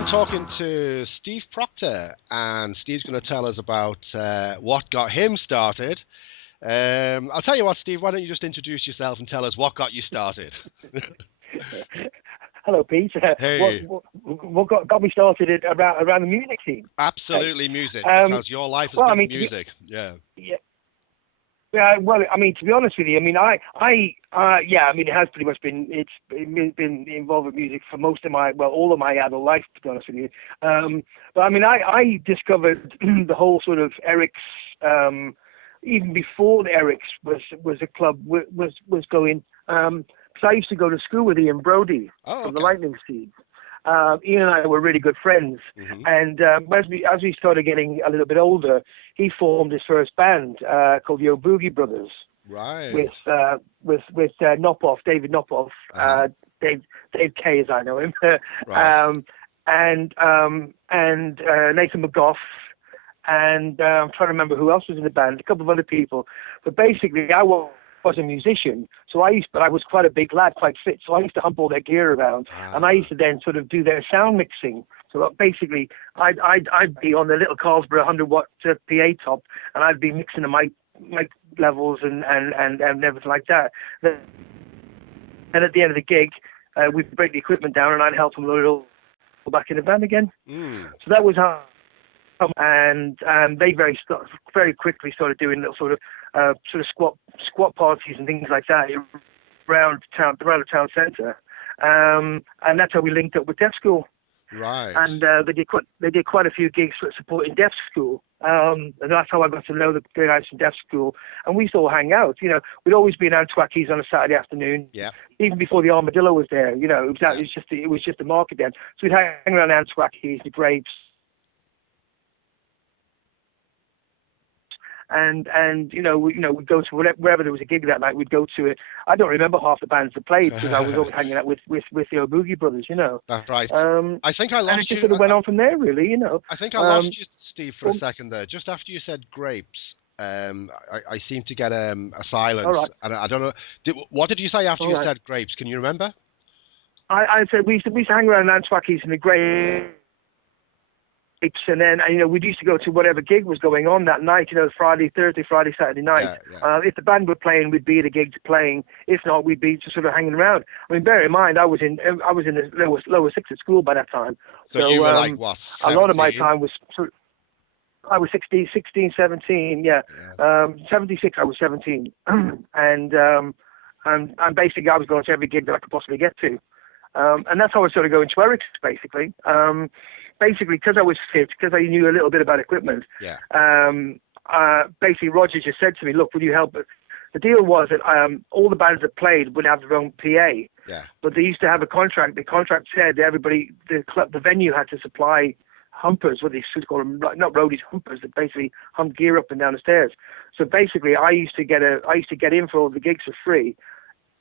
I'm talking to Steve Proctor, and Steve's going to tell us about what got him started. I'll tell you what, Steve, why don't you just introduce yourself and tell us what got you started? Hello, Pete. Hey. What got me started around the music scene? Absolutely music, because your life has been music. Yeah. Yeah, well, I mean, to be honest with you, I mean, it has pretty much been involved with music for all of my adult life, to be honest with you. But I mean, I discovered the whole sort of Eric's, even before the Eric's was a club was going. Because I used to go to school with Ian Brody from the Lightning Seeds. Ian and I were really good friends, and as we started getting a little bit older, he formed his first band called the Boogie Brothers, right? With David Nopoff, Dave K, as I know him, right. and Nathan McGough, and I'm trying to remember who else was in the band, a couple of other people, but basically I was a musician, so I was quite a big lad, quite fit, so I used to hump all their gear around, and I used to then sort of do their sound mixing. So basically, I'd be on the little Carlsberg 100-watt PA top, and I'd be mixing the mic levels and everything like that. And at the end of the gig, we'd break the equipment down, and I'd help them load it all back in the van again. So that was how. And they very quickly started doing little sort of squat parties and things like that around the town centre, and that's how we linked up with Deaf School. Right. And they did quite a few gigs supporting Deaf School, and that's how I got to know the guys from Deaf School. And we used to all hang out. You know, we'd always be in Antwackies on a Saturday afternoon. Yeah. Even before the Armadillo was there, you know, it was just a market then. So we'd hang around Antwackies, the Grapes. And we'd go to wherever there was a gig that night, we'd go to it. I don't remember half the bands that played because I was always hanging out with the Boogie Brothers, you know. That's right. I think I lost and it just you. sort of went on from there, really, you know. I think I lost you, Steve, for a second there. Just after you said Grapes, I seemed to get a silence. All right. And I don't know. What did you say after you said Grapes? Can you remember? I said we used to hang around Antwackies in the Grapes. And then, we used to go to whatever gig was going on that night, Friday, Saturday night. Yeah. If the band were playing, we'd be at a gig playing. If not, we'd be just sort of hanging around. I mean, bear in mind, I was in the lower sixth at school by that time. So you were like, what, 17? A lot of my time was I was 16, 17, yeah. 76, I was 17. and basically I was going to every gig that I could possibly get to. And that's how I started going to Eric's, basically. Basically, because I was fit, because I knew a little bit about equipment, basically Roger just said to me, look, will you help? The deal was that all the bands that played would have their own PA, but they used to have a contract. The contract said that everybody, the venue had to supply humpers, what they used to call them, not roadies, humpers, that basically hump gear up and down the stairs. So basically, I used to get in for all the gigs for free,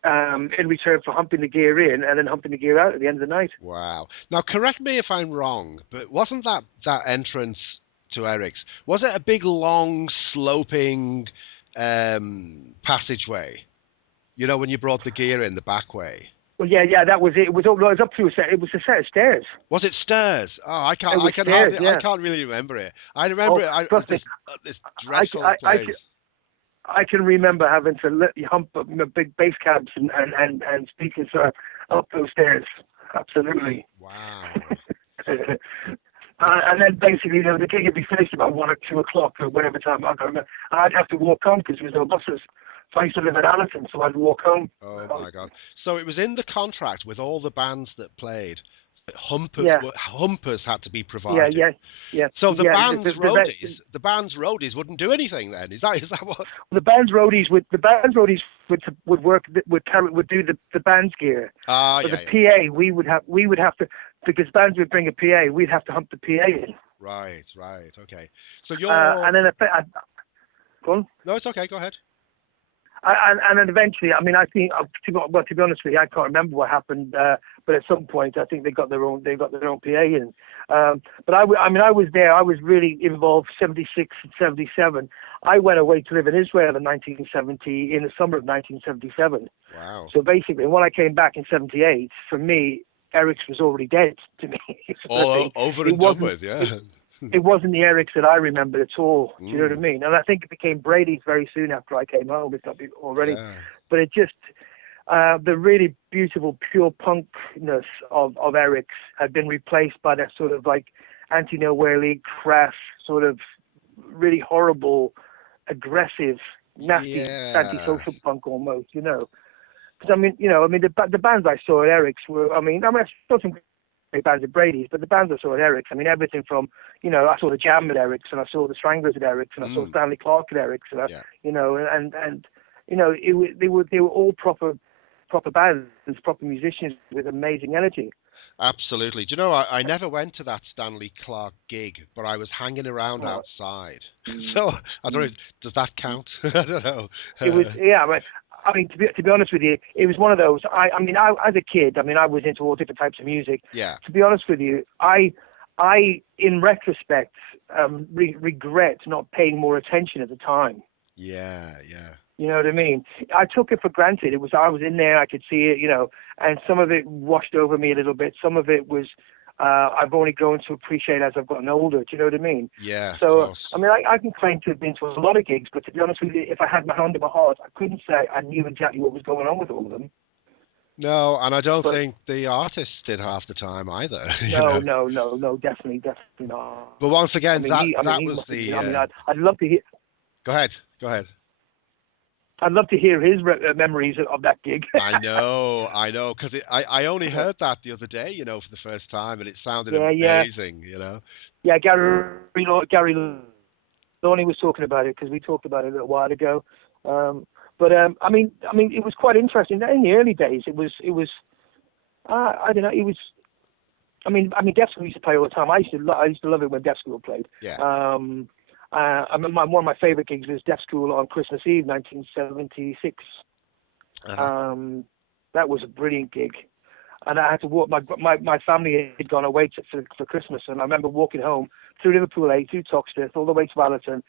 in return for humping the gear in and then humping the gear out at the end of the night. Wow. Now, correct me if I'm wrong, but wasn't that entrance to Eric's, was it a big, long, sloping passageway? You know, when you brought the gear in the back way? Well, yeah, that was it. It was up to it was a set of stairs. Was it stairs? Oh, I can't really remember it. I remember this dreadful place. I can remember having to hump big bass cabs and speakers up those stairs. Absolutely. Wow. And then basically, the gig would be finished about 1 or 2 o'clock or whatever time I remember. And I'd have to walk home because there was no buses. So I used to live in Allerton, so I'd walk home. Oh my God! So it was in the contract with all the bands that played. Humpers had to be provided. Yeah. So the band's roadies wouldn't do anything then. Is that what? The band's roadies would do the band's gear. The PA we would have to, because bands would bring a PA, we'd have to hump the PA in. Right. Okay. So you're and then go on. No, it's okay. Go ahead. And then eventually, I mean, I think, to be honest with you, I can't remember what happened. But at some point, I think they got their own PA in. But I was there. I was really involved. 76 and 77. I went away to live in Israel in the summer of 1977. Wow. So basically, when I came back in 78, for me, Eric's was already dead to me. Sort of thing. Over It and done wasn't. with, yeah. It wasn't the Eric's that I remembered at all. Do you know what I Mm. mean? And I think it became Brady's very soon after I came home, if not already. Yeah. But it just, the really beautiful, pure punkness of Eric's had been replaced by that sort of like anti-Noeli, crass, sort of really horrible, aggressive, nasty, Yeah. antisocial punk almost, you know. Because the bands I saw at Eric's were, I saw some great bands at Brady's, but the bands I saw at Eric's, everything from, I saw the Jam at Eric's, and I saw the Stranglers at Eric's, and I saw Stanley Clarke at Eric's, and Yeah. they were all proper bands, proper musicians with amazing energy. Absolutely. Do you know, I never went to that Stanley Clarke gig, but I was hanging around Oh, outside. So, I don't know, does that count? I don't know. it was, yeah, but to be honest with you, it was one of those. As a kid, I was into all different types of music. Yeah. To be honest with you, I in retrospect, regret not paying more attention at the time. Yeah, yeah. You know what I mean? I took it for granted. I was in there, I could see it, and some of it washed over me a little bit. Some of it was, I've only grown to appreciate as I've gotten older. Do you know what I mean? Yeah, of So, course. I can claim to have been to a lot of gigs, but to be honest with you, if I had my hand on my heart, I couldn't say I knew exactly what was going on with all of them. No, and I don't But think the artists did half the time either. no, definitely not. But once again, that He was must have been. the. I'd love to hear. Go ahead. Go ahead. I'd love to hear his memories of that gig. I know, because I only heard that the other day, for the first time, and it sounded Yeah. amazing, Yeah, Gary Loney was talking about it because we talked about it a little while ago. It was quite interesting. In the early days, it was. I don't know. It was. Deaf School used to play all the time. I used to love it when Deaf School played. Yeah. One of my favorite gigs was Deaf School on Christmas Eve, 1976. Uh-huh. That was a brilliant gig. And I had to walk. My family had gone away for Christmas, and I remember walking home through Liverpool, through Toxteth, all the way to Allerton,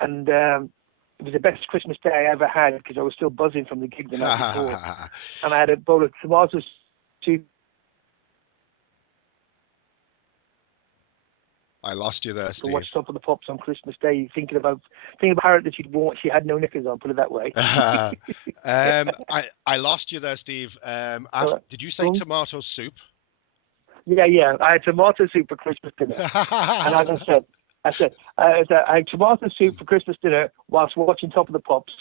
and it was the best Christmas day I ever had because I was still buzzing from the gig the night before, and I had a bowl of tomato soup. I lost you there, To Steve. watch Top of the Pops on Christmas Day, thinking about her that she had no knickers on. Put it that way. I lost you there, Steve. Did you say tomato soup? Yeah. I had tomato soup for Christmas dinner, and as I said, I had tomato soup for Christmas dinner whilst watching Top of the Pops,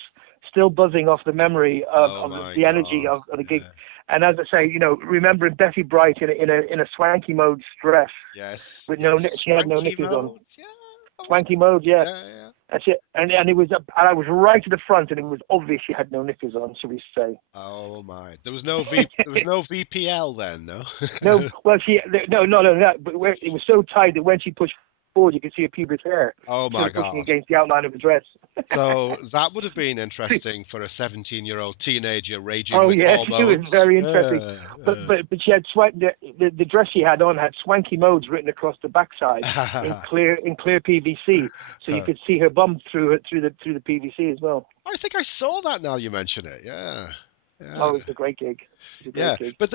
still buzzing off the memory of the energy of the gig. Yeah. And as I say, remembering Betty Bright in a swanky mode dress. Yes. With she had no knickers on. Yeah. Swanky mode, yeah. Yeah. That's it. And it was, and I was right to the front, and it was obvious she had no knickers on, shall we say? Oh my! There was no VPL then, no. No, well, but it was so tight that when she pushed forward, you could see her pubic hair. Oh my God! Pushing against the outline of the dress. So that would have been interesting for a 17-year-old teenager raging Oh with yes, hormones. it was very interesting. But she had the dress she had on had swanky modes written across the backside in clear PVC, so you could see her bum through the PVC as well. I think I saw that now you mention it. Yeah. Oh, it was a great gig. Gig. But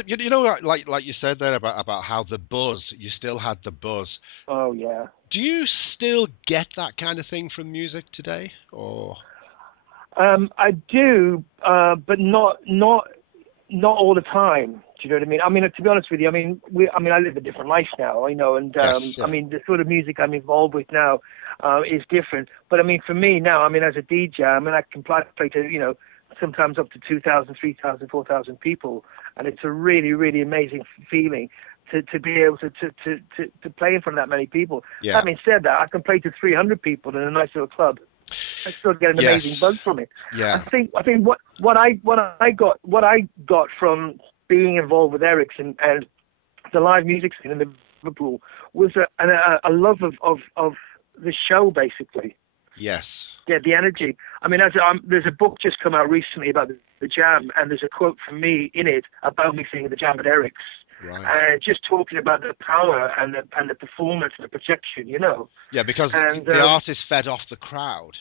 like you said there about how the buzz, you still had the buzz. Oh yeah. Do you still get that kind of thing from music today, or? I do, but not all the time. Do you know what I mean? To be honest with you, I live a different life now, and Yes, yeah. the sort of music I'm involved with now is different. But for me now, as a DJ, I can play to sometimes up to 2,000, 3,000, 4,000 people, and it's a really, really amazing feeling to be able to play in front of that many people. Yeah. Having said that, I can play to 300 people in a nice little club. I still get an amazing buzz from it. Yeah. I think what I got from being involved with Eric's and the live music scene in Liverpool was a love of the show, basically. Yes. Yeah, the energy. There's a book just come out recently about the Jam, and there's a quote from me in it about me seeing the Jam at Eric's. Right. Just talking about the power and the performance and the projection, Yeah, because the artist fed off the crowd.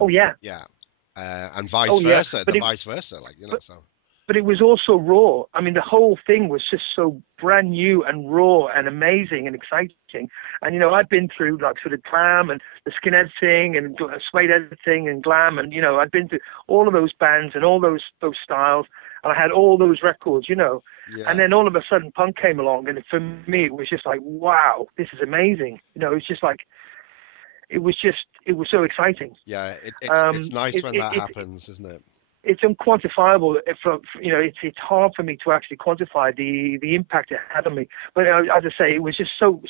Oh yeah. Yeah. And vice oh, versa. Yeah. Vice versa, so. but it was also raw. I mean, the whole thing was just so brand new and raw and amazing and exciting. And, I'd been through like sort of glam and the skinhead thing and suede thing and glam. And, I'd been through all of those bands and all those styles. And I had all those records, Yeah. And then all of a sudden punk came along. And for me, it was just like, wow, this is amazing. It's just like, it was so exciting. Yeah, it's nice when that happens, isn't it? It's unquantifiable. It's hard for me to actually quantify the impact it had on me. But as I say, it was just so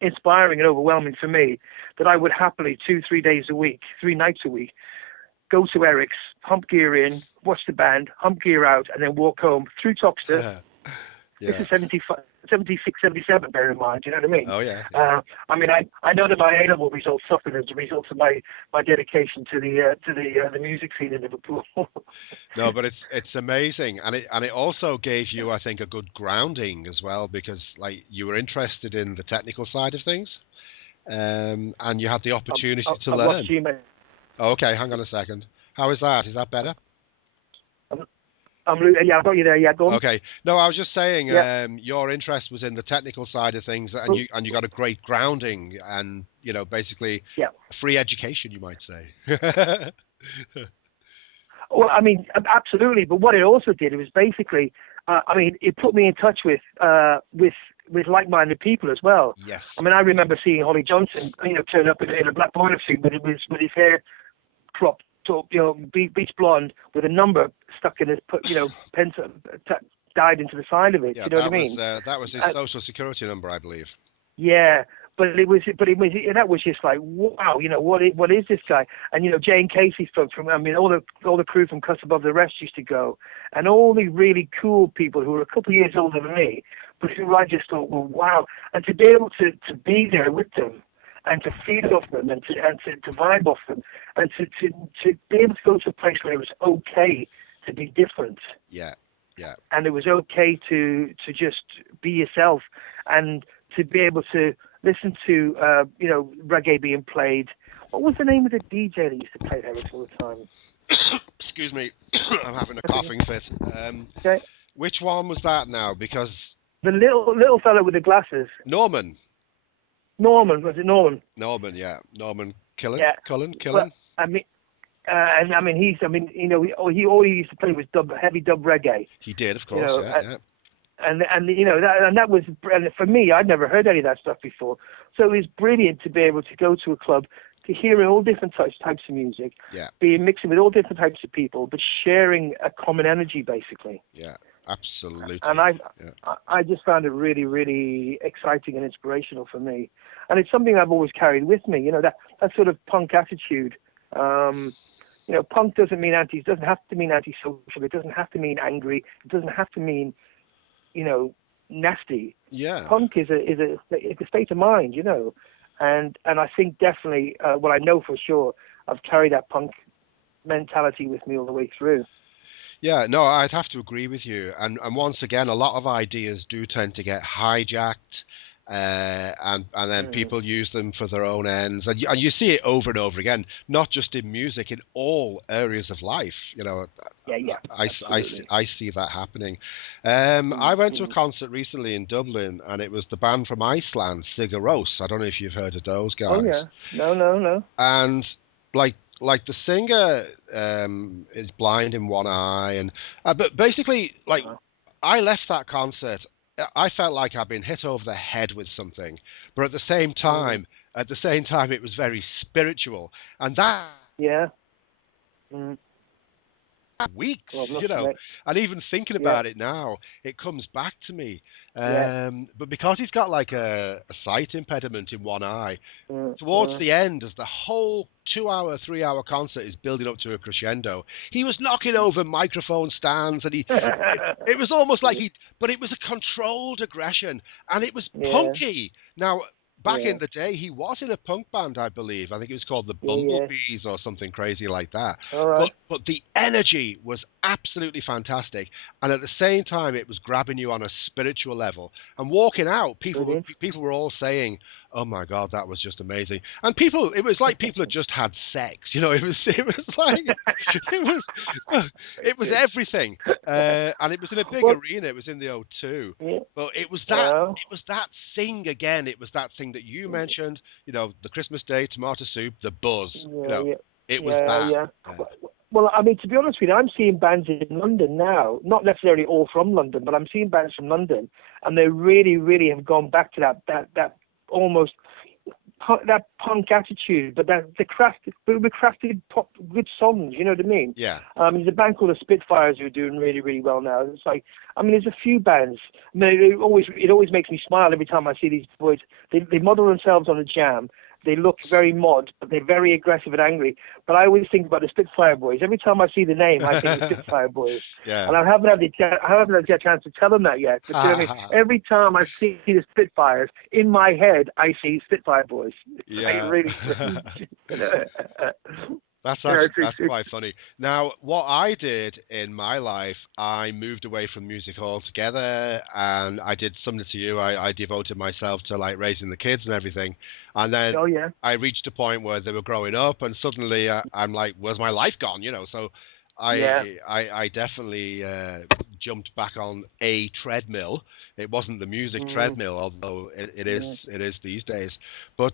inspiring and overwhelming for me that I would happily 2-3 days a week, 3 nights a week, go to Eric's, hump gear in, watch the band, hump gear out, and then walk home through Toxteth. Yeah. This is 76, 77, bear in mind, you know what I mean? Oh, yeah. I mean, I know that my A-level results suffered as a result of my dedication to the music scene in Liverpool. No, but it's amazing, and it also gave you, I think, a good grounding as well, because like you were interested in the technical side of things, and you had the opportunity to I've learn. lost you, mate. Oh, okay, hang on a second. How is that? Is that better? Yeah, I've got you there. Yeah, go on. Okay. No, I was just saying, Yeah. your interest was in the technical side of things, and you got a great grounding, and basically, free education, you might say. Well, I mean, absolutely. But what it also did, it was basically, it put me in touch with like-minded people as well. Yes. I mean, I remember seeing Holly Johnson, turn up in a black boiler suit with his hair cropped up, beach blonde, with a number stuck in his, pencil dyed into the side of it. Yeah, you know what I mean? That was his social security number, I believe. Yeah. But that was just like, wow, what is this guy? And Jane Casey from all the crew from Cuss Above the Rest used to go, and all the really cool people who were a couple of years older than me, but who I just thought, well, wow, and to be able to be there with them, and to feed off them, and to vibe off them, and to be able to go to a place where it was okay to be different. Yeah, yeah. And it was okay to just be yourself, and to be able to listen to, reggae being played. What was the name of the DJ that used to play there all the time? Excuse me, I'm having a coughing fit. Okay. Which one was that now? Because the little fellow with the glasses. Norman, was it Norman? Norman, yeah, Norman Killen. Yeah. Killen. Well, he all he used to play was heavy dub reggae. He did, of course. Yeah. And that was, and for me, I'd never heard any of that stuff before. So it was brilliant to be able to go to a club, to hear all different types of music, being mixing with all different types of people, but sharing a common energy, basically. Yeah, absolutely. And I just found it really, really exciting and inspirational for me. And it's something I've always carried with me. That sort of punk attitude. Punk doesn't have to mean antisocial. It doesn't have to mean angry. It doesn't have to mean nasty. Yeah. Punk is a state of mind, and I think definitely, I know for sure, I've carried that punk mentality with me all the way through. Yeah, no, I'd have to agree with you. And once again, a lot of ideas do tend to get hijacked, and then people use them for their own ends. And you see it over and over again, not just in music, in all areas of life. I see that happening. I went to a concert recently in Dublin, and it was the band from Iceland, Sigur Rós. I don't know if you've heard of those guys. Oh, yeah. No. And like the singer is blind in one eye, and but basically, I left that concert, I felt like I'd been hit over the head with something, but at the same time, it was very spiritual, and that weeks, and even thinking about it now, it comes back to me. But because he's got like a sight impediment in one eye, towards the end, as the whole 2-hour, 3-hour concert is building up to a crescendo, he was knocking over microphone stands, and it was almost like but it was a controlled aggression, and it was punky. Now, back in the day, he was in a punk band, I believe. I think it was called the Bumblebees or something crazy like that. Right. But the energy was absolutely fantastic, and at the same time, it was grabbing you on a spiritual level. And walking out, people were all saying, Oh my God, that was just amazing. And people, it was like people had just had sex. You know, it was like, it was, it was everything. And it was in a big Well, arena. It was in the O2. yeah, But well, it was that thing again. It was that thing that you mentioned, you know, the Christmas Day tomato soup, the buzz, you yeah, know, yeah, it was yeah, that. yeah. Well, I mean, to be honest with you, I'm seeing bands in London now, not necessarily all from London, but I'm seeing bands from London, and they really, really have gone back to that almost that punk attitude, but the crafted pop, good songs. You know what I mean? Yeah. There's a band called the Spitfires who are doing really, really well now. It's like, I mean, there's a few bands. I mean, it always makes me smile every time I see these boys. They model themselves on a jam. They look very mod, but they're very aggressive and angry. But I always think about the Spitfire Boys. Every time I see the name, I think the Spitfire Boys. Yeah. And I haven't had a chance to tell them that yet. But you know what I mean? Every time I see the Spitfires, in my head, I see Spitfire Boys. Yeah. Really. That's actually, that's quite funny. Now, what I did in my life, I moved away from music altogether, and I did similar to you. I devoted myself to like raising the kids and everything, and then Oh yeah. I reached a point where they were growing up, and suddenly I'm like, "Where's my life gone?" You know. So Yeah. I definitely jumped back on a treadmill. It wasn't the music Mm, treadmill, although mm, it is these days. But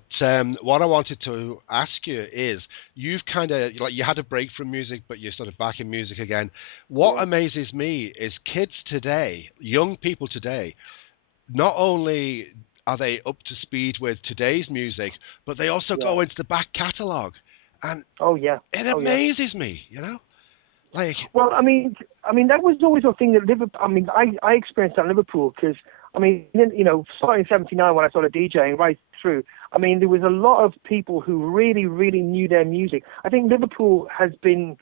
what I wanted to ask you is, you've kind of like you had a break from music, but you're sort of back in music again. What yeah. amazes me is kids today, young people today, not only are they up to speed with today's music, but they also Yeah. go into the back catalogue, and Oh yeah. it Oh yeah. amazes me. You know, like Well, I mean that was always a thing that Liverpool. I mean, I experienced that in Liverpool because I mean, you know, starting in '79 when I started DJing right through. I mean, there was a lot of people who really, really knew their music. I think Liverpool has been,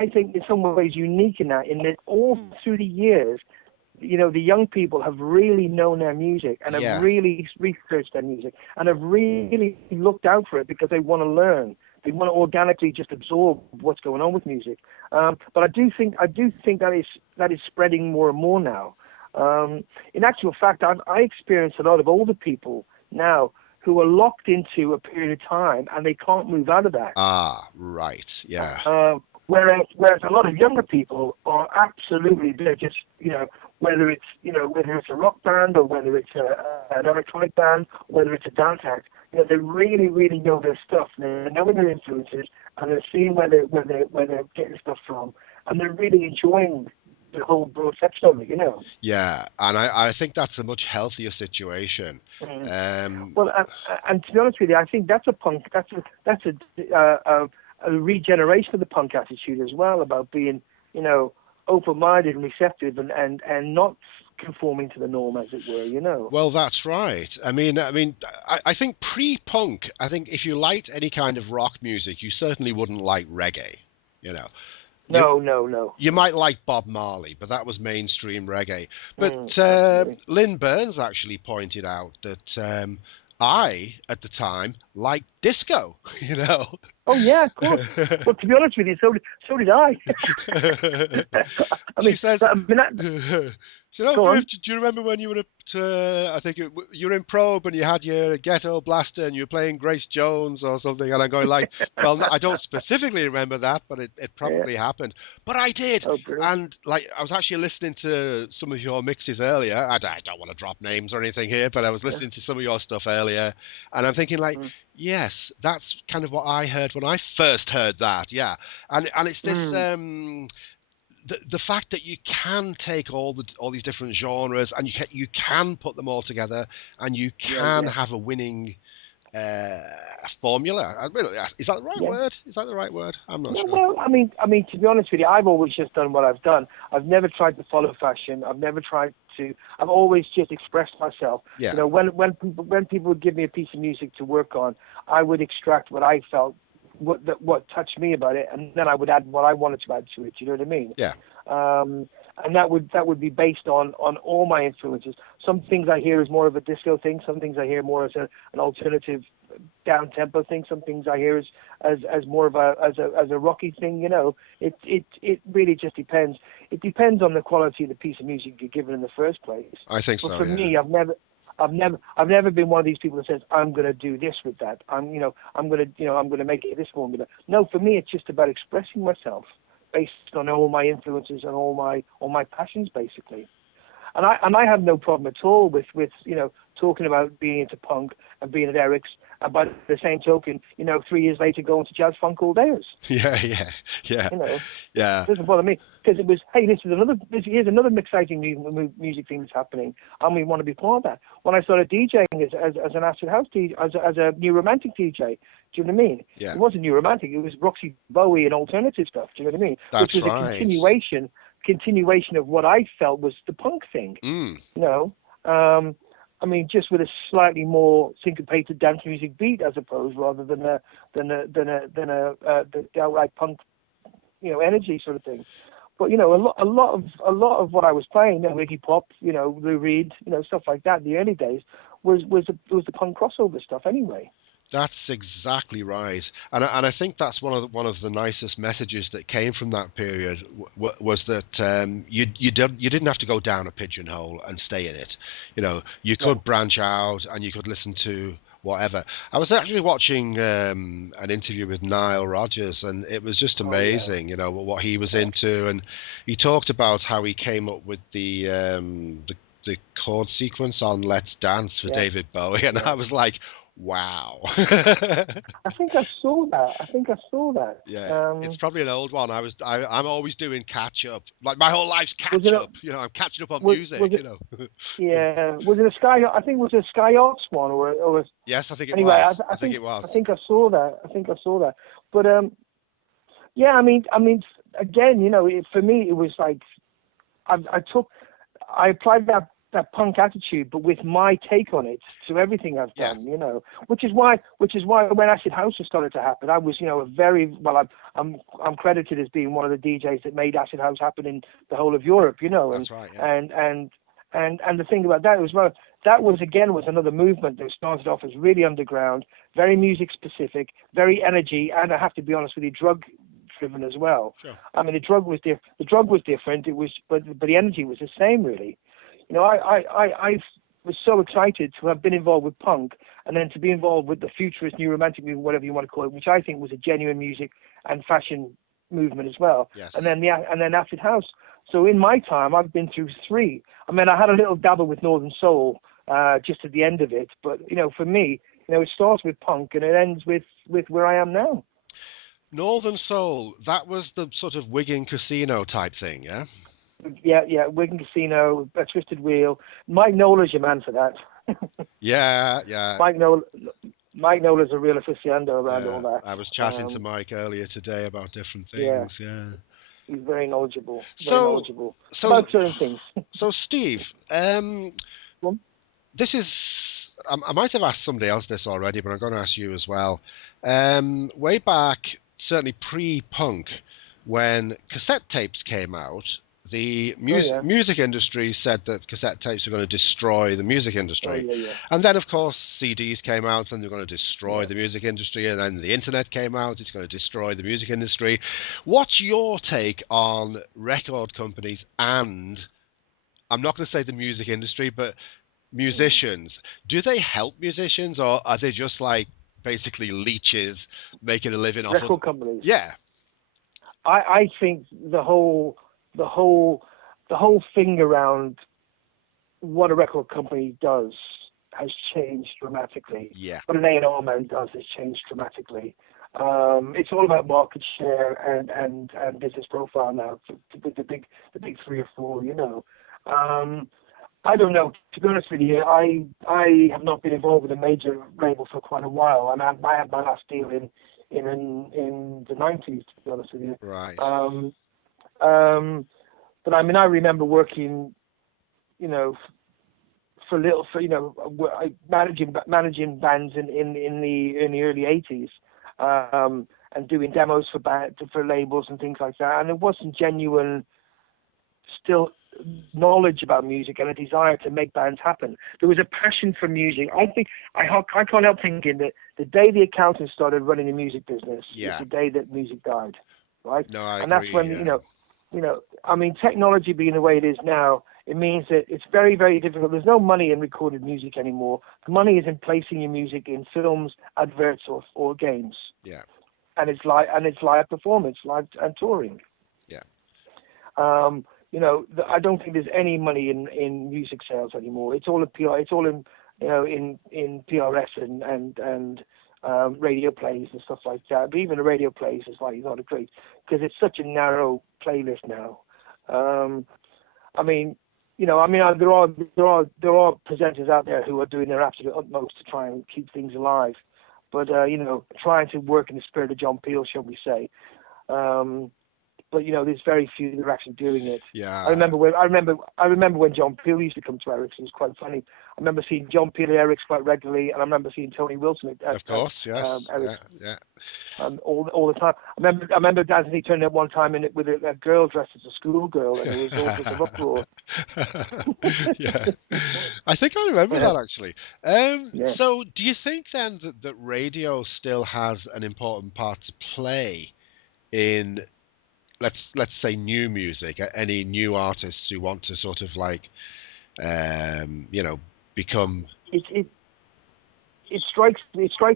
I think, in some ways unique in that all through the years, you know, the young people have really known their music and have yeah, really researched their music and have really looked out for it because they want to learn. They want to organically just absorb what's going on with music. But I do think that is spreading more and more now. In actual fact, I experience a lot of older people now who are locked into a period of time and they can't move out of that. ah, right, yeah, Whereas a lot of younger people are absolutely, they're just, you know, whether it's a rock band or whether it's an electronic band, whether it's a dance act, you know, they really, really know their stuff. They're knowing their influences and they're seeing where they're getting stuff from, and they're really enjoying the whole broad section of it, you know. yeah, and I think that's a much healthier situation. Mm. Um, Well, and to be honest with you, I think that's a regeneration of the punk attitude as well, about being, you know, open-minded and receptive and not conforming to the norm, as it were, you know. Well, that's right. I think pre-punk, I think if you liked any kind of rock music, you certainly wouldn't like reggae. You know, you No, no, no. you might like Bob Marley, but that was mainstream reggae. But Absolutely. Lynn Burns actually pointed out that I, at the time, liked disco. You know. Oh yeah, of course. Well, to be honest with you, so did I. She says, I mean that. so, oh, Go Griff, on. do you remember when you were at, I think you were in Probe and you had your ghetto blaster and you were playing Grace Jones or something? And I'm going like, well, no, I don't specifically remember that, but it Yeah. probably happened. But I did. Oh, brilliant. And like, I was actually listening to some of your mixes earlier. I don't want to drop names or anything here, but I was Yeah. listening to some of your stuff earlier. And I'm thinking like, yes, that's kind of what I heard when I first heard that. Yeah. And it's this, the fact that you can take all these different genres and you can put them all together and you Yeah, can yeah, have a winning formula. Is that the right yeah. word? Is that the right word? I'm not Yeah, sure. well, I mean, to be honest with you, I've always just done what I've done. I've never tried to follow fashion. I've never tried to. I've always just expressed myself. Yeah. You know, when people would give me a piece of music to work on, I would extract what I felt, what touched me about it, and then I would add what I wanted to add to it. You know what I mean? Yeah. And that would be based on all my influences. Some things I hear is more of a disco thing. Some things I hear more as an alternative down tempo thing. Some things I hear as more of a rocky thing. You know, it really just depends. It depends on the quality of the piece of music you're given in the first place. I think But so. for Yeah. me, I've never been one of these people that says I'm going to do this with that. I'm going to make it this formula. No, for me, it's just about expressing myself based on all my influences and all my passions, basically. And I have no problem at all with talking about being into punk and being at Eric's, and by the same token, 3 years later going to jazz funk all days. Yeah. It doesn't bother me, because it was, hey, here's another exciting music thing that's happening, and we want to be part of that. When I started DJing as an acid house DJ, as a new romantic DJ, do you know what I mean? Yeah. It wasn't new romantic; it was Roxy Bowie and alternative stuff. Do you know what I mean? That's Which was right. a continuation of what I felt was the punk thing. Just with a slightly more syncopated dance music beat, I suppose, rather than the outright punk, energy sort of thing. But a lot of what I was playing, Iggy Pop, Lou Reed, stuff like that in the early days was the punk crossover stuff anyway. That's exactly right, and I think that's one of the nicest messages that came from that period was that you didn't have to go down a pigeonhole and stay in it. You could branch out and you could listen to whatever. I was actually watching an interview with Nile Rodgers, and it was just amazing. What he was into, and he talked about how he came up with the chord sequence on "Let's Dance" for David Bowie, and I was like, wow. I think I saw that. Yeah, it's probably an old one. I'm always doing catch up. Like my whole life's catch up. I'm catching up on music. Yeah. Was it a Sky? I think it was a Sky Arts one, or yes, I think it anyway, was. I think it was. I think I saw that. But yeah. I mean, again, for me, it was like I applied that punk attitude, but with my take on it to everything I've done, which is why when acid house started to happen, I was, I'm credited as being one of the DJs that made acid house happen in the whole of Europe, That's right, yeah. and the thing about that was, well, that was another movement that started off as really underground, very music specific, very energy, and I have to be honest with you, drug driven as well. Sure. I mean, the drug was different. It was, but the energy was the same, really. I was so excited to have been involved with punk, and then to be involved with the futurist new romantic movement, whatever you want to call it, which I think was a genuine music and fashion movement as well. Yes. And then acid house. So in my time, I've been through three. I mean, I had a little dabble with Northern Soul just at the end of it, but for me, it starts with punk and it ends with where I am now. Northern Soul, that was the sort of Wigan Casino type thing, yeah? Yeah, Wigan Casino, a Twisted Wheel. Mike Nola's your man for that. Yeah. Mike Nola's a real aficionado around all that. I was chatting to Mike earlier today about different things, yeah. He's very knowledgeable. So about certain things. So, Steve, this is... I might have asked somebody else this already, but I'm going to ask you as well. Way back, certainly pre-punk, when cassette tapes came out, the music industry said that cassette tapes are going to destroy the music industry. And then, of course, CDs came out and they're going to destroy the music industry. And then the internet came out, it's going to destroy the music industry. What's your take on record companies and, I'm not going to say the music industry, but musicians? Do they help musicians, or are they just like basically leeches making a living off record companies? Yeah. I think the whole thing around what a record company does has changed dramatically. Yeah. What an A&R man does has changed dramatically. It's all about market share and business profile now with the big three or four, I don't know. To be honest with you, I have not been involved with a major label for quite a while, and I had my last deal in the 90s, to be honest with you. Right. But I mean, I remember working, managing bands in the early 80s, and doing demos for labels and things like that, and it wasn't genuine still knowledge about music and a desire to make bands happen. There was a passion for music. I think I can't help thinking that the day the accountants started running the music business is the day that music died, right? No, I agree. And that's when I mean, technology being the way it is now, it means that it's very, very difficult. There's no money in recorded music anymore. The money is in placing your music in films, adverts, or games. Yeah. And it's live performance, live and touring. Yeah. I don't think there's any money in music sales anymore. It's all in PR. It's all in in PRS and radio plays and stuff like that. But even the radio plays is like not a great, because it's such a narrow playlist now. There are presenters out there who are doing their absolute utmost to try and keep things alive, but trying to work in the spirit of John Peel, shall we say. But there's very few that are actually doing it. Yeah. I remember when John Peel used to come to Eric's. It was quite funny. I remember seeing John Peel at Eric's quite regularly, and I remember seeing Tony Wilson at of course, yes, Eric's. yeah. All the time. I remember Anthony turning up one time in it with a girl dressed as a schoolgirl, and it was all sorts of uproar. Yeah, I think I remember that actually. Yeah. So, do you think then that radio still has an important part to play in, let's say, new music? Any new artists who want to sort of like, become. It strikes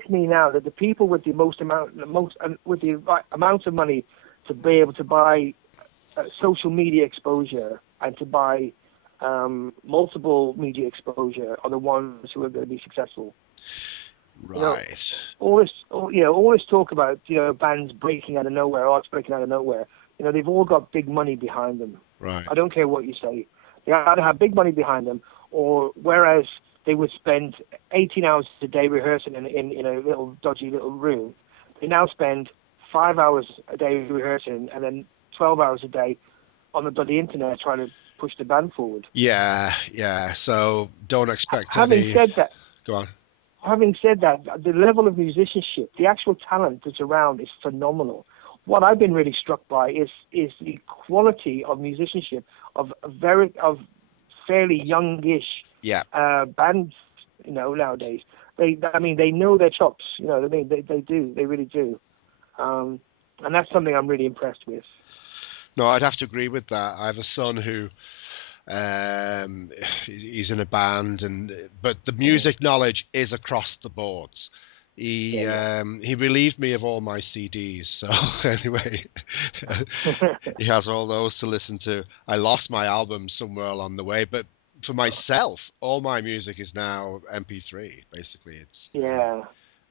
me now that the people with the amount of money to be able to buy social media exposure and to buy multiple media exposure are the ones who are going to be successful. Right. All this talk about bands breaking out of nowhere, artists breaking out of nowhere. They've all got big money behind them. Right. I don't care what you say. They either have big money behind them, or whereas they would spend 18 hours a day rehearsing in a little dodgy little room, they now spend 5 hours a day rehearsing and then 12 hours a day on the bloody internet trying to push the band forward. Yeah. So don't expect Having said that, go on. Having said that, the level of musicianship, the actual talent that's around is phenomenal. What I've been really struck by is the quality of musicianship of fairly youngish bands, nowadays. They know their chops. They do. They really do. And that's something I'm really impressed with. No, I'd have to agree with that. I have a son who he's in a band, but the music knowledge is across the boards. He relieved me of all my CDs, so anyway, he has all those to listen to. I lost my album somewhere along the way, but for myself, all my music is now MP3. Basically, it's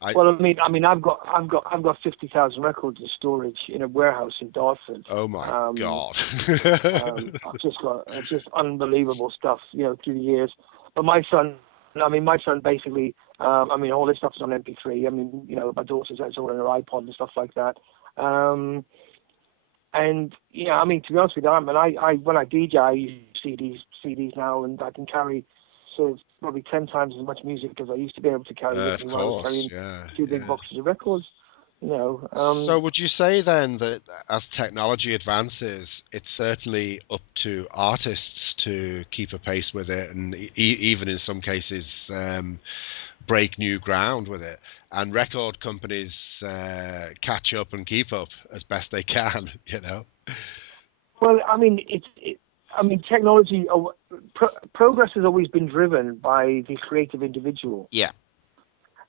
I've got 50,000 records in storage in a warehouse in Dartford. Oh my God! I've just unbelievable stuff, through the years. But my son basically, all this stuff's on MP3. My daughter's it's all on her iPod and stuff like that. To be honest with you, when I DJ, I use CDs now, and I can carry sort of probably 10 times as much music as I used to be able to carry with me when I was carrying two big boxes of records. So would you say then that as technology advances, it's certainly up to artists to keep a pace with it, and even in some cases break new ground with it, and record companies catch up and keep up as best they can, Well, technology, progress has always been driven by the creative individual. Yeah.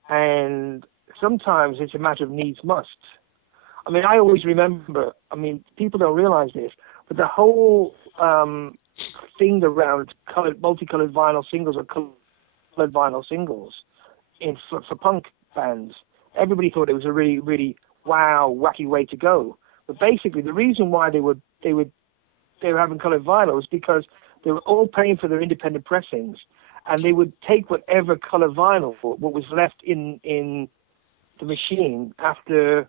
And sometimes it's a matter of needs must. I always remember, people don't realize this, but the whole thing around multicolored vinyl singles or colored vinyl singles for punk bands, everybody thought it was a really, really wacky way to go. But basically, the reason why they were having colored vinyl is because they were all paying for their independent pressings, and they would take whatever color vinyl, what was left in the machine after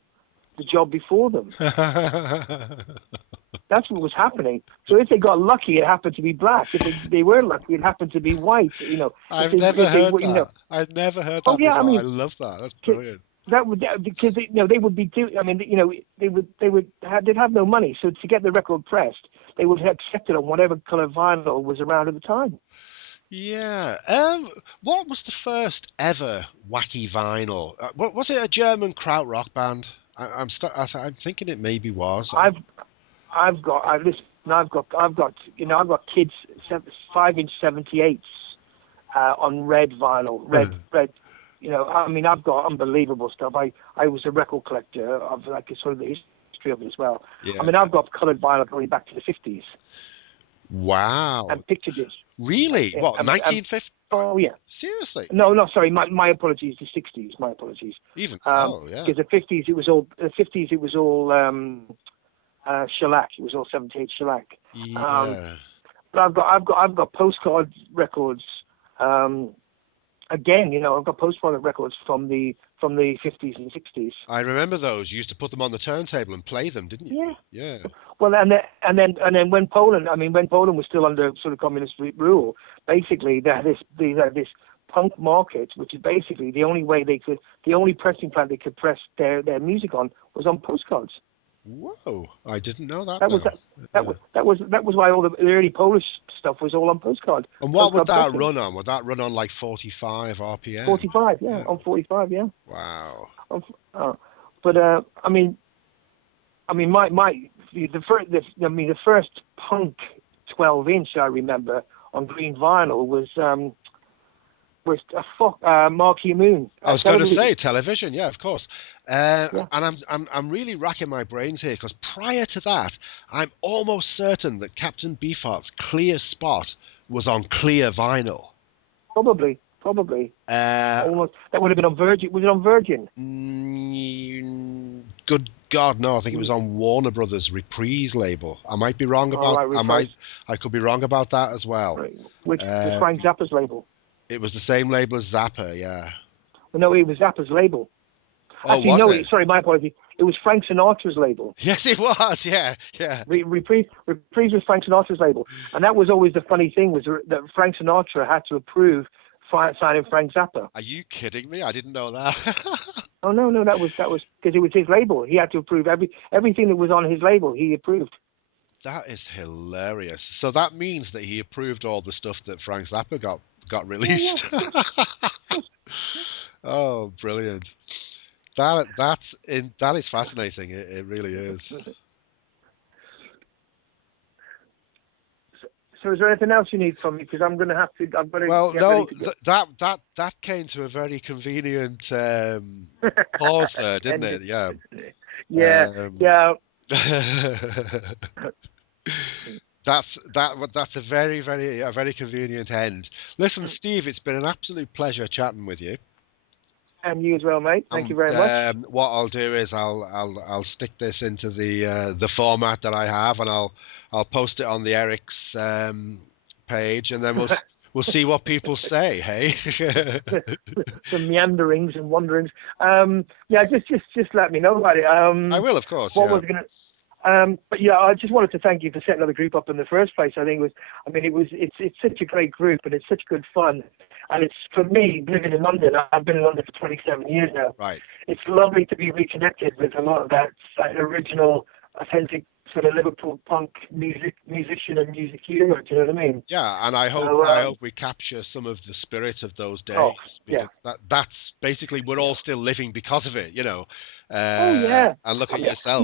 the job before them. That's what was happening. So if they got lucky, it happened to be black. If they were lucky, it happened to be white. I've never heard that. I've never heard that. Yeah, before. I love that. That's brilliant. Because they would be doing. They'd have no money, so to get the record pressed, they would have accepted on whatever color vinyl was around at the time. Yeah. What was the first ever wacky vinyl? Was it a German krautrock band? I'm thinking it maybe was. Listen, and I've got kids 5-inch 78s on red vinyl, red. I mean, I've got unbelievable stuff. I was a record collector of like sort of the history of it as well. Yeah. I mean, I've got coloured vinyl going back to the 50s. Wow. And picture discs. Really? What, 1950? Oh, yeah. Seriously? No, sorry. My apologies. The 60s. My apologies. Even? Yeah. Because the 50s, it was all shellac. It was all 78 shellac. Yeah. But I've got postcard records. Again, I've got postcard records from the 50s and 60s. I remember those. You used to put them on the turntable and play them, didn't you? Yeah. Yeah. Well, and then when Poland was still under sort of communist rule, basically they had this punk market, which is basically the only pressing plant they could press their music on was on postcards. Whoa! I didn't know that. That was why all the early Polish stuff was all on postcard. And what would that run on? Would that run on like 45 RPM? 45, yeah. On 45, yeah. Wow. But I mean, the first punk 12-inch I remember on green vinyl was Marquee Moon. I was going to say television, yeah, of course. And I'm really racking my brains here because prior to that, I'm almost certain that Captain Beefheart's Clear Spot was on clear vinyl. Probably. Almost. That would have been on Virgin. Was it on Virgin? Good God, no! I think it was on Warner Brothers Reprise label. I might be wrong about. I could be wrong about that as well. Right. Which was Frank Zappa's label? It was the same label as Zappa, yeah. Well, no, it was Zappa's label. Oh, actually, no, sorry, my apology. It was Frank Sinatra's label. Yes, it was, yeah. Reprise was Frank Sinatra's label. And that was always the funny thing, was that Frank Sinatra had to approve signing Frank Zappa. Are you kidding me? I didn't know that. Oh, no, that was because it was his label. He had to approve everything that was on his label, he approved. That is hilarious. So that means that he approved all the stuff that Frank Zappa got released. Yeah. Oh, brilliant. That is fascinating. It really is. So is there anything else you need from me? Because I'm going to have to. Well, no, that came to a very convenient pause there, didn't it? Yeah. Yeah. That's a very convenient end. Listen, Steve, it's been an absolute pleasure chatting with you. And you as well, mate. Thank you very much. What I'll do is I'll stick this into the format that I have, and I'll post it on the Eric's page, and then we'll see what people say. Hey, some meanderings and wanderings. Just let me know about it. I will, of course. Was going to. But yeah, I just wanted to thank you for setting the group up in the first place. It's such a great group, and it's such good fun. And it's, for me, living in London, I've been in London for 27 years now. Right. It's lovely to be reconnected with a lot of that original, authentic sort of Liverpool punk musician and music humor. Do you know what I mean? Yeah, and I hope we capture some of the spirit of those days. Oh, yeah. That's basically, we're all still living because of it, And look at yourself,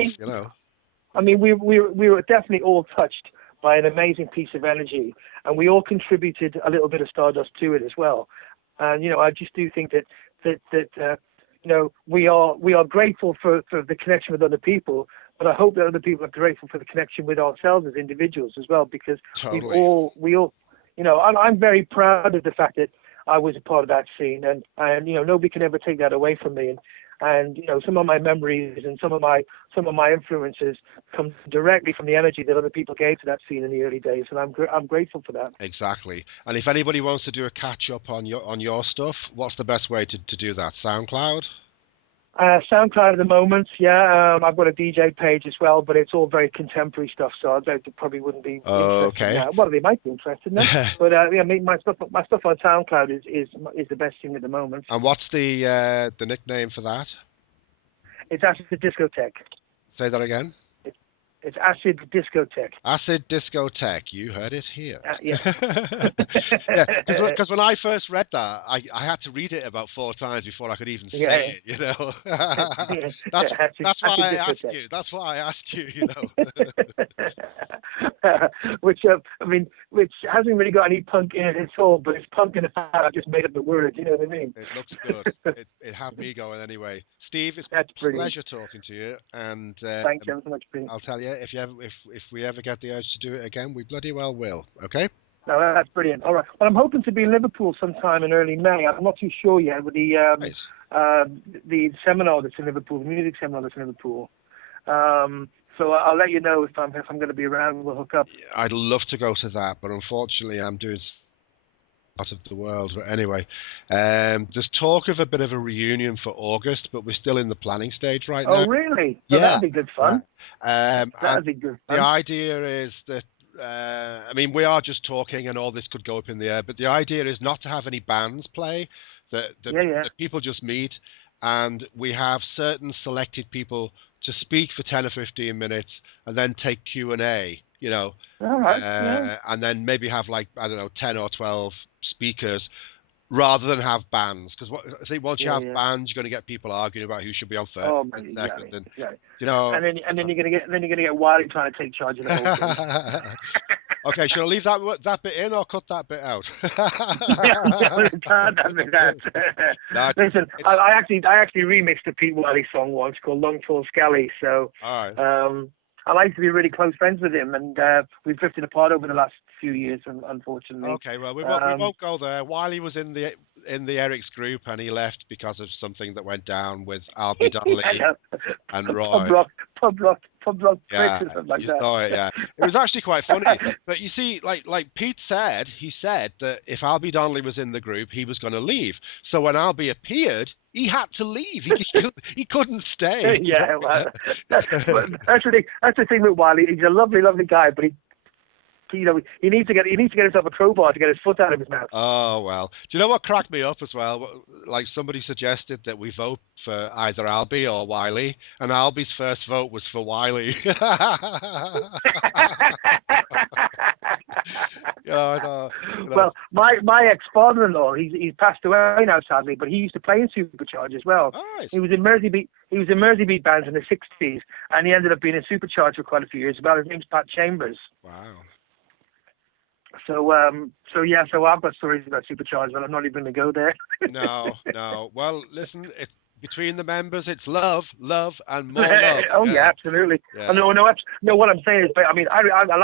I mean, we were definitely all touched by an amazing piece of energy, and we all contributed a little bit of stardust to it as well. And I just do think that we are grateful for the connection with other people, but I hope that other people are grateful for the connection with ourselves as individuals as well, because totally. we all I'm very proud of the fact that I was a part of that scene, and nobody can ever take that away from me. And some of my memories and some of my influences come directly from the energy that other people gave to that scene in the early days, and I'm grateful for that. Exactly. And if anybody wants to do a catch up on your stuff, what's the best way to do that? SoundCloud? SoundCloud at the moment, yeah. I've got a DJ page as well, but it's all very contemporary stuff, so they probably wouldn't be interested in that. Well, they might be interested in that. But my stuff on SoundCloud is the best thing at the moment. And what's the nickname for that? It's Acid Discotheque. Say that again. It's Acid Discotheque. Acid Discotheque. You heard it here. Yeah. Because when I first read that, I had to read it about 4 times before I could even say it. That's why I asked you. That's why I asked you. which hasn't really got any punk in it at all, but it's punk in the fact I just made up the words. You know what I mean? It looks good. It had me going anyway. Steve, it's That's a pleasure talking to you, and thanks ever so much, Pete. I'll tell you if we ever get the urge to do it again, we bloody well will. Okay. No, that's brilliant. All right. Well, I'm hoping to be in Liverpool sometime in early May. I'm not too sure yet with the seminar that's in Liverpool, the music seminar that's in Liverpool. So I'll let you know if I'm going to be around. We'll hook up. I'd love to go to that, but unfortunately, I'm doing out of the world. But anyway, there's talk of a bit of a reunion for August, but we're still in the planning stage right now. Oh, really? Yeah, that'd be good fun. That'd be good fun. The idea is that. We are just talking, and all this could go up in the air. But the idea is not to have any bands play. That people just meet, and we have certain selected people to speak for 10 or 15 minutes, and then take Q&A. All right. And then maybe have 10 or 12 speakers, rather than have bands. Because I think once you have bands, you're going to get people arguing about who should be on first. Oh, and then you're going to get Wiley trying to take charge of the whole thing. Okay, shall I leave that bit in or cut that bit out? Listen, I actually remixed a Pete Wiley song once called Long Tall Scally. So all right. I like to be really close friends with him, and we've drifted apart over the last few years, unfortunately. Okay, well, we won't go there. Wiley was in the Eric's group, and he left because of something that went down with Albie Donnelly and Roy. Pub rock, yeah, or something like you that. saw it, yeah. It was actually quite funny. But you see, like Pete said, he said that if Albie Donnelly was in the group, he was going to leave. So when Albie appeared, he had to leave. He couldn't stay. Yeah, well, that's the thing with Wiley. He's a lovely, lovely guy, but he needs to get himself a crowbar to get his foot out of his mouth. Oh well. Do you know what cracked me up as well? Like somebody suggested that we vote for either Albie or Wiley, and Albie's first vote was for Wiley. Well, my ex-father-in-law, he's passed away now sadly, but he used to play in Supercharge as well. Nice. He was in Merseybeat bands in the '60s, and he ended up being in Supercharge for quite a few years. Well, his name's Pat Chambers. Wow. So I've got stories about Supercharge, but I'm not even going to go there. No. Well, listen, between the members, it's love, and more love. Oh yeah, absolutely. Yeah. No. What I'm saying is, I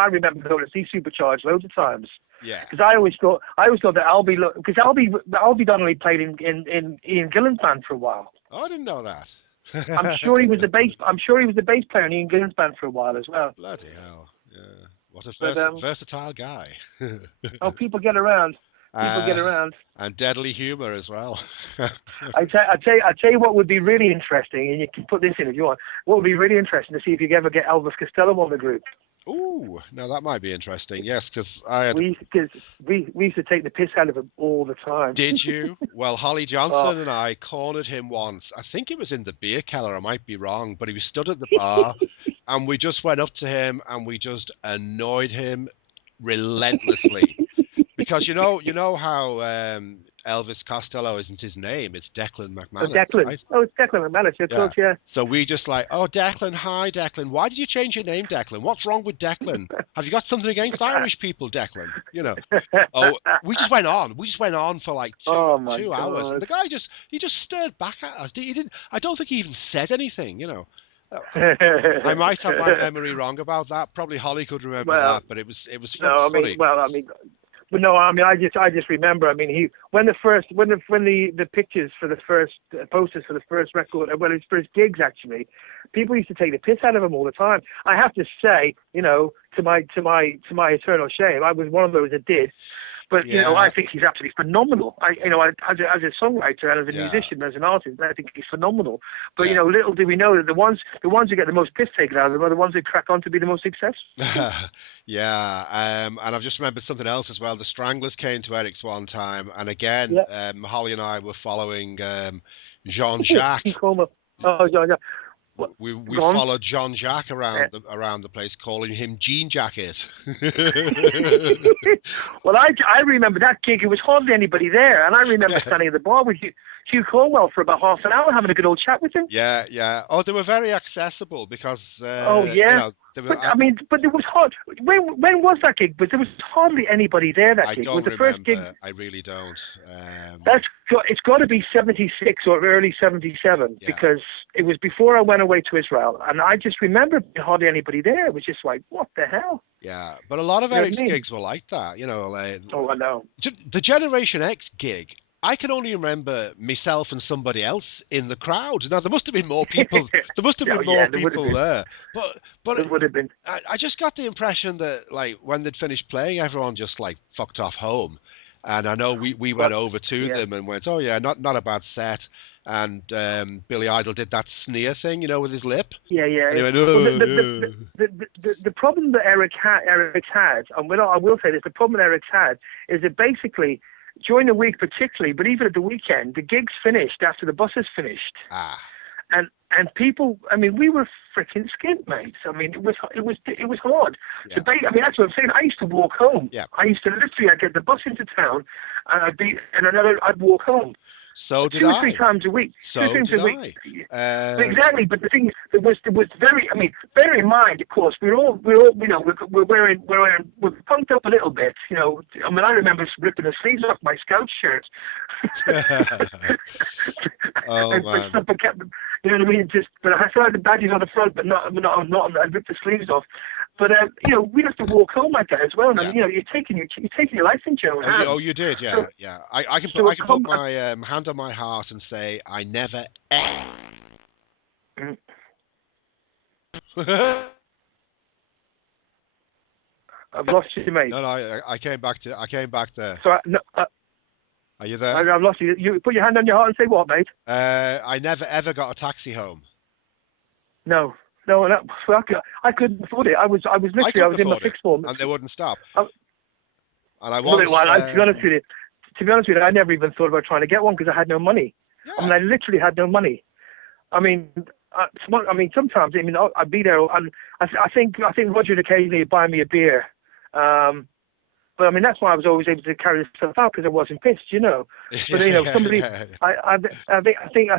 remember going to see Supercharge loads of times. Yeah. Because I always thought that Albie Donnelly played in Ian Gillan's band for a while. Oh, I didn't know that. I'm sure he was the bass player in Ian Gillan's band for a while as well. Bloody hell! Yeah. What a versatile guy. Oh, people get around. And deadly humour as well. I tell you what would be really interesting, and you can put this in if you want. What would be really interesting to see if you could ever get Elvis Costello on the group. Ooh, now that might be interesting. Yes, because we used to take the piss out of him all the time. Did you? Well, Holly Johnson and I cornered him once. I think it was in the beer cellar. I might be wrong, but he was stood at the bar, and we just went up to him and we just annoyed him relentlessly. Because you know how Elvis Costello isn't his name, it's Declan McManus. Oh, Declan. Right? Oh, it's Declan McManus, of course, yeah. So we just oh, Declan, hi, Declan. Why did you change your name, Declan? What's wrong with Declan? Have you got something against Irish people, Declan? Oh, we just went on. We just went on for like 2 hours. And the guy just stared back at us. I don't think he even said anything, I might have my memory wrong about that. Probably Holly could remember that, but it was funny. I just remember. When the pictures for the first posters for the first record, his first gigs actually, people used to take the piss out of him all the time. I have to say, to my eternal shame, I was one of those that did. But I think he's absolutely phenomenal. As a songwriter and as a musician, as an artist, I think he's phenomenal. But little do we know that the ones who get the most piss taken out of them are the ones who crack on to be the most successful. Yeah, and I've just remembered something else as well. The Stranglers came to Eric's one time, and again, Holly and I were following Jean-Jacques. Oh, Jean-Jacques. We followed Jean-Jacques around the place, calling him Jean Jacket. Well, I remember that gig. There was hardly anybody there, and I remember standing at the bar with Hugh Cornwell for about half an hour, having a good old chat with him. Yeah, yeah. Oh, they were very accessible because. Oh yeah. You know, but there was hard. When was that gig? But there was hardly anybody there. That gig was the first gig. I really don't. It's got to be 76 or early 77 because it was before I went away to Israel, and I just remember hardly anybody there. It was just like, what the hell? Yeah, but a lot of Eric's gigs were like that. You know. I know. The Generation X gig. I can only remember myself and somebody else in the crowd. Now there must have been more people. There must have been more people there. But it would have been. I just got the impression that like when they'd finished playing, everyone just like fucked off home. And I know we went over to them and went, oh yeah, not a bad set. And Billy Idol did that sneer thing, you know, with his lip. Yeah. And he went, the problem that Eric's had, and I will say this, the problem that Eric's had is that basically. During the week particularly, but even at the weekend, the gigs finished after the buses finished. And people, I mean, we were freaking skint mates. I mean, it was hard. Yeah. So that's what I'm saying. I used to walk home. Yeah. I used to literally, I'd get the bus into town, and I'd walk home. So did 2 or 3 times a week. So 2 times did a week. Exactly, but the thing is, there was very. I mean, bear in mind, of course, we're punked up a little bit. You know, I mean, I remember ripping the sleeves off my scout shirt. Man. You know what I mean? But I still had the badges on the front, but not. I ripped the sleeves off. But you know, we have to walk home like that as well. And you know, you're taking your life in your own hands. Oh, you did, yeah, yeah. I can put my hand on my heart and say I never. I've lost you, mate. No, I came back there. So are you there? I've lost you. You put your hand on your heart and say what, mate? I never ever got a taxi home. No, I couldn't afford it. I was literally I was in my fixed form, and they wouldn't stop. To be honest with you, I never even thought about trying to get one because I had no money. Yeah. I mean, I literally had no money. I mean, sometimes I'd be there, and I think Roger would occasionally buy me a beer. But I mean, that's why I was always able to carry this stuff out because I wasn't pissed, you know. But you know, somebody, I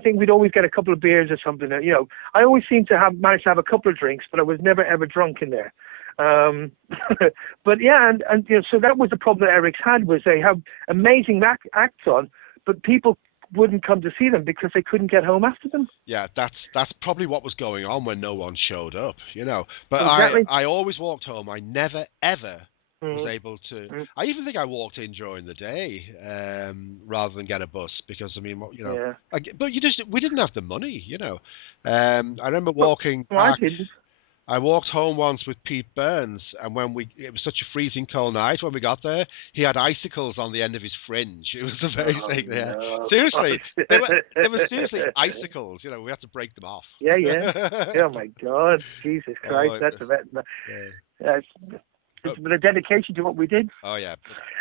think we'd always get a couple of beers or something. You know, I always seemed to manage to have a couple of drinks, but I was never ever drunk in there. But yeah, and you know, so that was the problem that Eric's had, was they have amazing acts on, but people wouldn't come to see them because they couldn't get home after them. Yeah, that's probably what was going on when no one showed up, you know. But exactly. I always walked home. I never ever was able to. I even think I walked in during the day rather than get a bus because I mean, you know. Yeah. But we didn't have the money, you know. I remember walking back. I walked home once with Pete Burns, and it was such a freezing cold night when we got there. He had icicles on the end of his fringe. It was amazing. Yeah. No. Seriously, they were seriously icicles. You know, we had to break them off. Yeah. Oh my God, Jesus Christ, that's a bit. It's been a dedication to what we did. Oh yeah.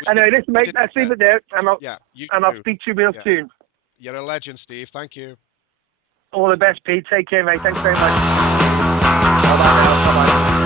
Anyway, listen, mate. Let's leave it there, and I'll speak to you real soon. You're a legend, Steve. Thank you. All the best, Pete. Take care, mate. Thanks very much. Bye-bye now. Bye-bye.